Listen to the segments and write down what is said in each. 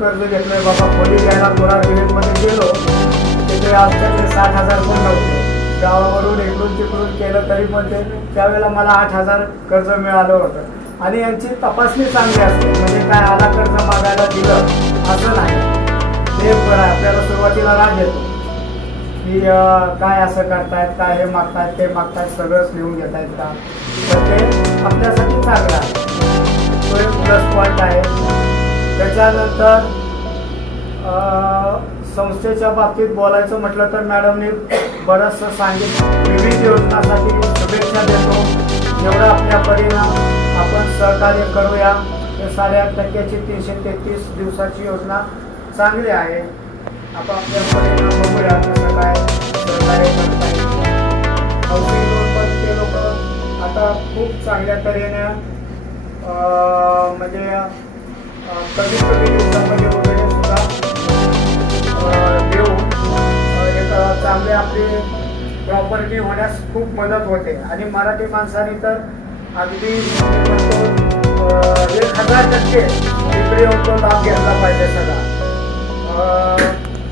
कर्ज घेतलंय. बाबा खोली घ्यायला कोणा मध्ये गेलो. तिथे आमच्याकडे साठ हजार पण नव्हते. गावावरून इकडून तिकडून केलं तरी पण ते त्यावेळेला मला आठ हजार कर्ज मिळालं होतं. आणि यांची तपासणी चांगली असते. म्हणजे काय आला कर्ज मागायला दिलं असं नाही. ते पण आपल्याला सुरुवातीला राग येतो. की काय असं करतायत काय हे मागतायत ते मागतायत सगळंच लिहून घेत आहेत का? तर ते आपल्यासाठी चांगलं आहे. तो एक प्लस पॉईंट आहे. त्याच्यानंतर संस्थेच्या बाबतीत बोलायचं म्हटलं तर मॅडमने बरंचसं सांगितलं. विविध योजनासाठी शुभेच्छा देतो. जेवढं आपल्या परिणाम आपण सहकार्य करूया. हे साडेआठ टक्क्याची तीनशे तेहतीस दिवसाची योजना चांगली आहे. आपण आपल्या परिणाम बघूया कसं काय सहकार्य करता येईल हाऊसिंग लोन पण ते लोक आता खूप चांगल्या तऱ्हेने म्हणजे अं, कमी दिवसामध्ये वगैरे सुद्धा देऊन एक चांगले आपली प्रॉपर्टी होण्यास खूप मदत होते आणि मराठी माणसाने तर अगदी. एक हजार टक्के इकडे होतो लाभ घेतला पाहिजे सगळा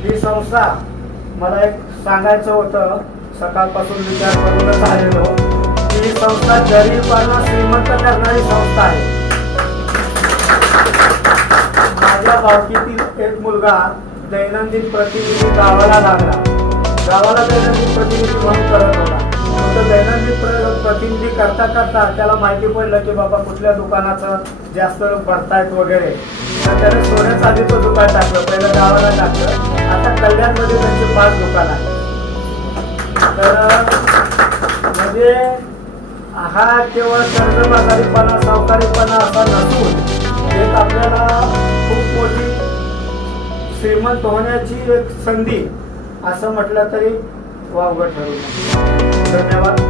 ही संस्था मला एक सांगायचं होतं सकाळपासून विचार करूनच आलेलो की ही संस्था गरीबांना श्रीमंत करणारी संस्था आहे माझ्या भावकीतील एक मुलगा दैनंदिन प्रतिनिधी गावाला लागला. गावाला दैनंदिन प्रतिनिधी म्हणून करत होता. तर दैनंदिन प्रतिनिधी करता करता त्याला माहिती पडलं की बाबा कुठल्या दुकानाचं जास्त भरतायत वगैरे. तर त्याने सोन्या चांदीचं दुकान टाकलं पहिलं गावाला टाकलं. आता कल्याणमध्ये त्यांचे पाच दुकान आहे तर म्हणजे हा केवळ कर्जबाजारीपणा सावकारीपणा असा नसून एक आपल्याला श्रीमंत होण्याची एक संधी असं म्हटलं तरी वावगं ठरू धन्यवाद.